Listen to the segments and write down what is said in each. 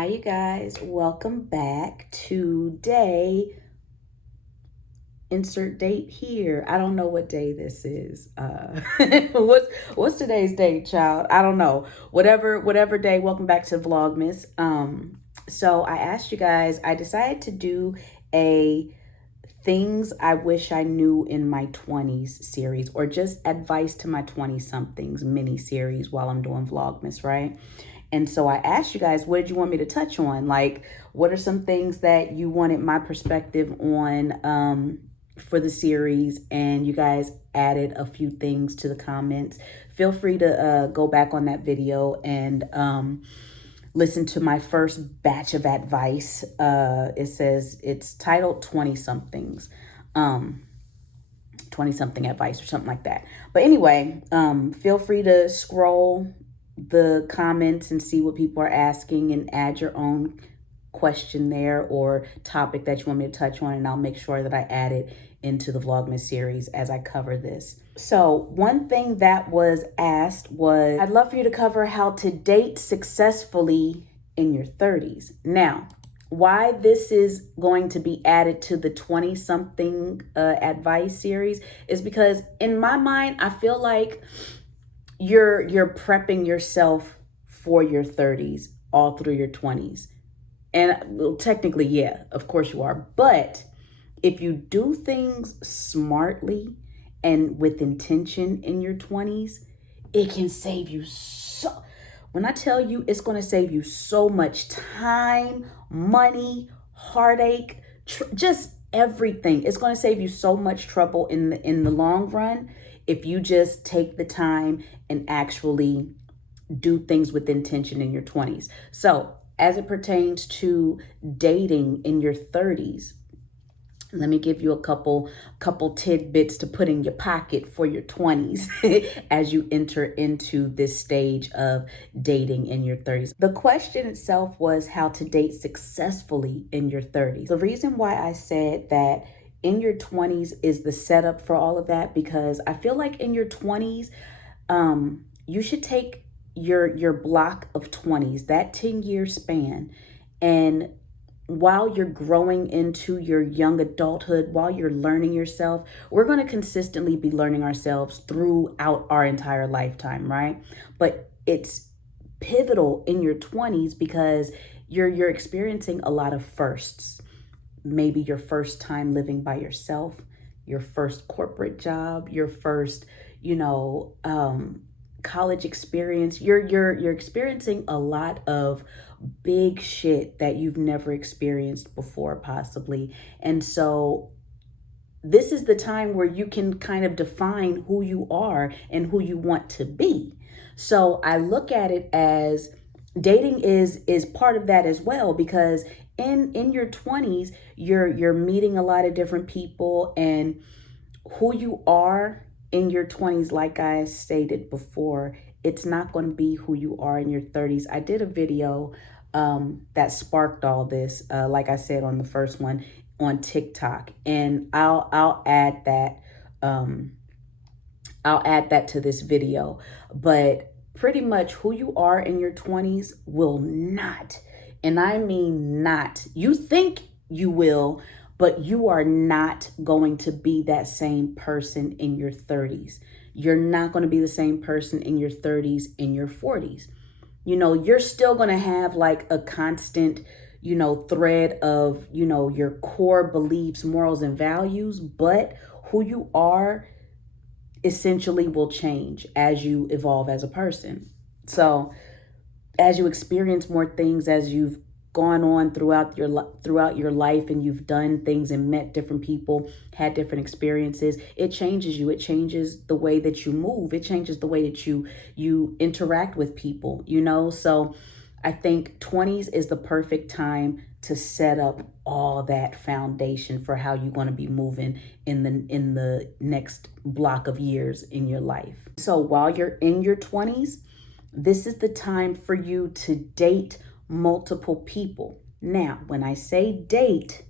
Hi, you guys. Welcome back. Today, insert date here. I don't know what day this is. What's today's date, child? I don't know. Whatever day. Welcome back to Vlogmas. So I asked you guys. I decided to do a things I wish I knew in my 20s series, or just advice to my 20 somethings mini series while I'm doing Vlogmas, right? And so I asked you guys, what did you want me to touch on? Like, what are some things that you wanted my perspective on for the series? And you guys added a few things to the comments. Feel free to go back on that video and listen to my first batch of advice. It says it's titled 20 somethings. 20 something advice or something like that. But anyway, feel free to scroll the comments and see what people are asking and add your own question there or topic that you want me to touch on, and I'll make sure that I add it into the Vlogmas series as I cover this. So one thing that was asked was, I'd love for you to cover how to date successfully in your 30s. Now, why this is going to be added to the 20 something advice series is because in my mind, I feel like you're prepping yourself for your 30s all through your 20s. And well, technically, yeah, of course you are. But if you do things smartly and with intention in your 20s, it can save you so. When I tell you it's going to save you so much time, money, heartache, just everything. It's going to save you so much trouble in the long run if you just take the time and actually do things with intention in your 20s. So as it pertains to dating in your 30s, let me give you a couple tidbits to put in your pocket for your 20s as you enter into this stage of dating in your 30s. The question itself was how to date successfully in your 30s. The reason why I said that in your 20s is the setup for all of that, because I feel like in your 20s, you should take your block of 20s, that 10-year span, and while you're growing into your young adulthood, while you're learning yourself, we're going to consistently be learning ourselves throughout our entire lifetime, right? But it's pivotal in your 20s because you're experiencing a lot of firsts. Maybe your first time living by yourself, your first corporate job, your first, college experience. You're experiencing a lot of big shit that you've never experienced before, possibly. And so this is the time where you can kind of define who you are and who you want to be. So I look at it as dating is part of that as well, because in your 20s, you're meeting a lot of different people, and who you are in your 20s, like I stated before, it's not going to be who you are in your 30s. I did a video that sparked all this, like I said on the first one, on TikTok, and I'll add that to this video. But pretty much who you are in your 20s will not, and I mean not, you think you will, but you are not going to be that same person in your 30s. You're not going to be the same person in your 30s, in your 40s. You're still going to have like a constant, thread of, your core beliefs, morals, and values, but who you are essentially will change as you evolve as a person. So as you experience more things, as you've gone on throughout your life, and you've done things and met different people, had different experiences, it changes you. It changes the way that you move. It changes the way that you interact with people, So I think 20s is the perfect time to set up all that foundation for how you're going to be moving in the next block of years in your life. So while you're in your 20s, this is the time for you to date multiple people. Now, when I say date,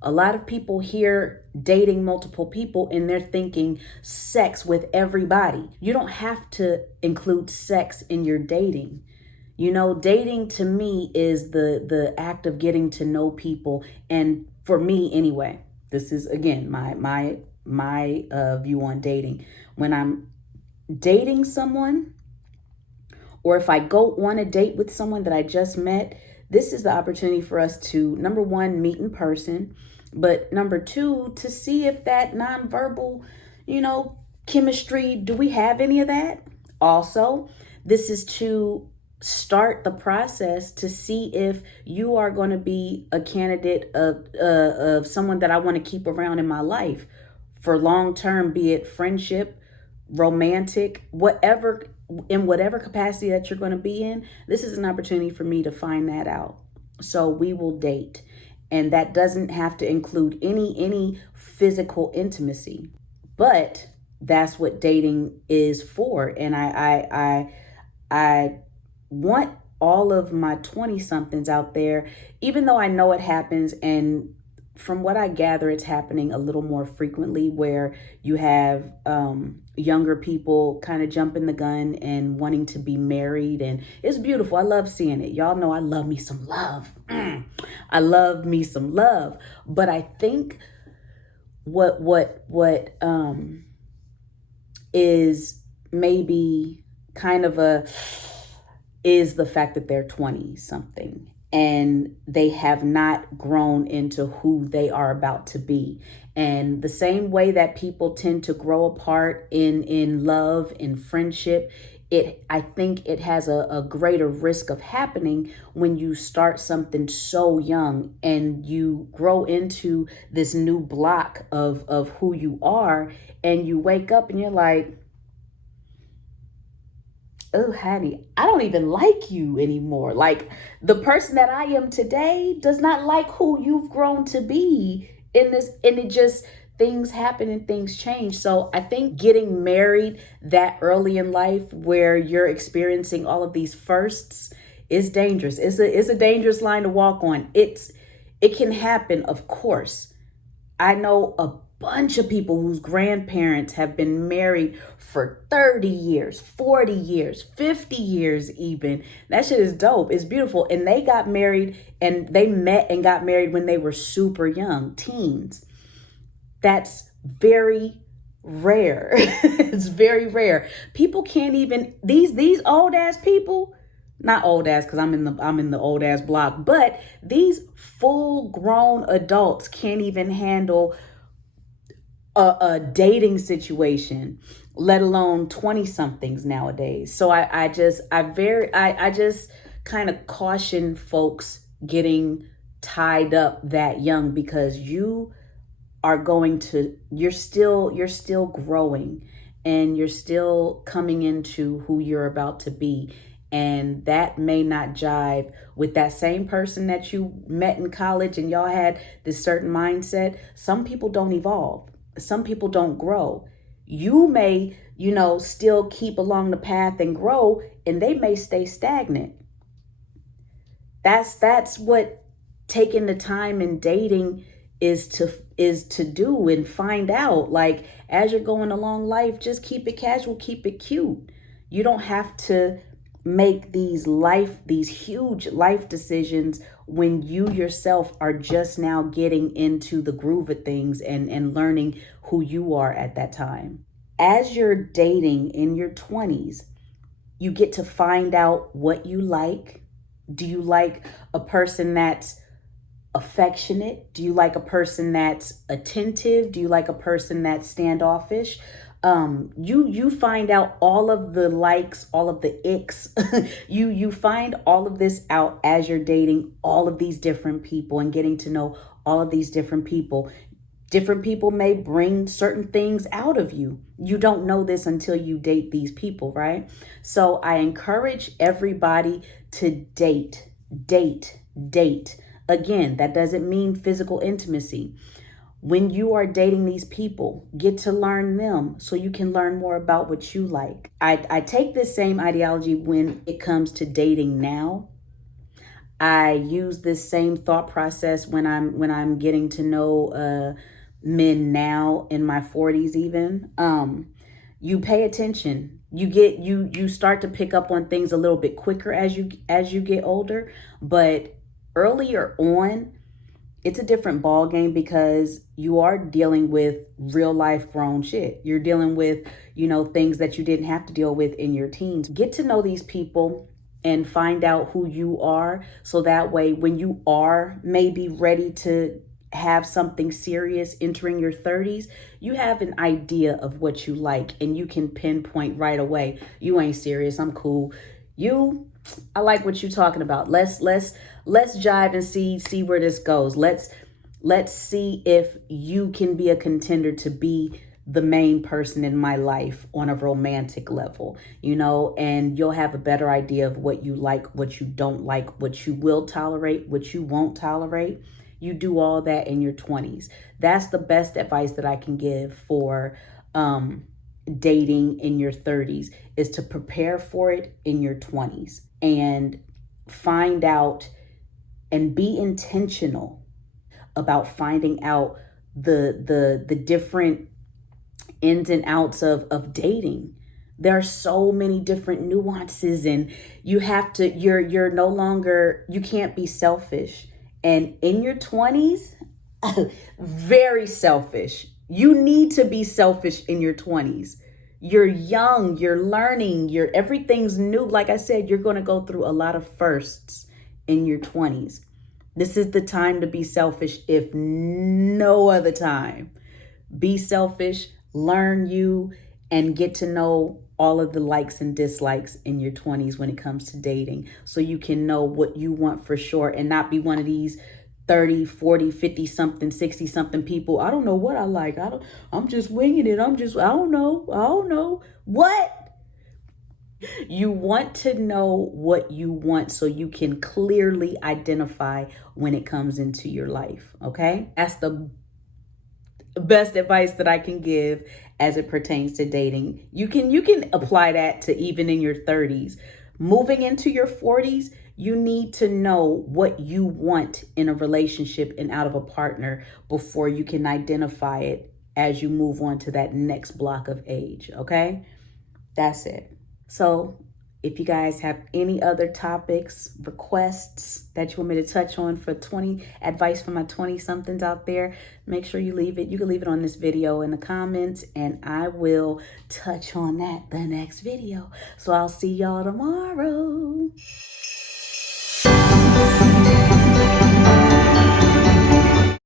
a lot of people hear dating multiple people and they're thinking sex with everybody. You don't have to include sex in your dating. You know, dating to me is the act of getting to know people. And for me anyway, this is again my view on dating. When I'm dating someone, or if I go on a date with someone that I just met, this is the opportunity for us to, number one, meet in person, but number two, to see if that nonverbal, you know, chemistry, do we have any of that? Also, this is to start the process to see if you are going to be a candidate of someone that I want to keep around in my life for long term, be it friendship, romantic, whatever, in whatever capacity that you're going to be in. This is an opportunity for me to find that out. So we will date, and that doesn't have to include any physical intimacy, but that's what dating is for. And I want all of my 20 somethings out there, even though I know it happens. And from what I gather, it's happening a little more frequently, where you have younger people kind of jumping the gun and wanting to be married. And it's beautiful. I love seeing it. Y'all know I love me some love. I love me some love. But I think what is maybe kind of is the fact that they're 20 something and they have not grown into who they are about to be. And the same way that people tend to grow apart in love, in friendship, I think it has a greater risk of happening when you start something so young and you grow into this new block of who you are, and you wake up and you're like, oh, honey, I don't even like you anymore. Like, the person that I am today does not like who you've grown to be in this. And it just, things happen and things change. So I think getting married that early in life, where you're experiencing all of these firsts, is dangerous. It's a dangerous line to walk on. It can happen, of course. I know a bunch of people whose grandparents have been married for 30 years, 40 years, 50 years even. That shit is dope. It's beautiful. And they got married, and they met and got married when they were super young, teens. That's very rare. It's very rare. People can't even, these old ass people, not old ass because I'm in the old ass block, but these full grown adults can't even handle a dating situation, let alone 20 somethings nowadays. So I just kind of caution folks getting tied up that young, because you're still growing, and you're still coming into who you're about to be. And that may not jive with that same person that you met in college and y'all had this certain mindset. Some people don't evolve. Some people don't grow. You may, still keep along the path and grow, and they may stay stagnant. That's what taking the time in dating is to do and find out. Like, as you're going along life, just keep it casual, keep it cute. You don't have to make these huge life decisions when you yourself are just now getting into the groove of things and learning who you are at that time. As you're dating in your 20s, you get to find out what you like. Do you like a person that's affectionate? Do you like a person that's attentive? Do you like a person that's standoffish? You find out all of the likes, all of the icks. you find all of this out as you're dating all of these different people and getting to know all of these different people. Different people may bring certain things out of you. You don't know this until you date these people, right? So I encourage everybody to date. Again, that doesn't mean physical intimacy. When you are dating these people, get to learn them so you can learn more about what you like. I take this same ideology when it comes to dating now. I use this same thought process when I'm getting to know men now in my 40s even. You pay attention you start to pick up on things a little bit quicker as you get older, but earlier on it's a different ball game because you are dealing with real life grown shit. You're dealing with, things that you didn't have to deal with in your teens. Get to know these people and find out who you are, so that way when you are maybe ready to have something serious entering your 30s, you have an idea of what you like and you can pinpoint right away. You ain't serious, I'm cool. I like what you're talking about. Let's jive and see where this goes. Let's see if you can be a contender to be the main person in my life on a romantic level, and you'll have a better idea of what you like, what you don't like, what you will tolerate, what you won't tolerate. You do all that in your 20s. That's the best advice that I can give for dating in your 30s, is to prepare for it in your 20s and find out and be intentional about finding out the different ins and outs of dating. There are so many different nuances, and you're no longer, you can't be selfish. And in your 20s, very selfish. You need to be selfish in your 20s. You're young, you're learning, everything's new. Like I said, you're going to go through a lot of firsts in your 20s. This is the time to be selfish, if no other time. Be selfish, learn you, and get to know all of the likes and dislikes in your 20s when it comes to dating, so you can know what you want for sure and not be one of these 30, 40, 50 something, 60 something people. I don't know what I like. I'm just winging it. I don't know. What? You want to know what you want so you can clearly identify when it comes into your life, okay? That's the best advice that I can give as it pertains to dating. You can apply that to even in your 30s. Moving into your 40s, you need to know what you want in a relationship and out of a partner before you can identify it as you move on to that next block of age, okay? That's it. So if you guys have any other topics, requests that you want me to touch on for advice for my 20 somethings out there, make sure you leave it. You can leave it on this video in the comments, and I will touch on that the next video. So I'll see y'all tomorrow.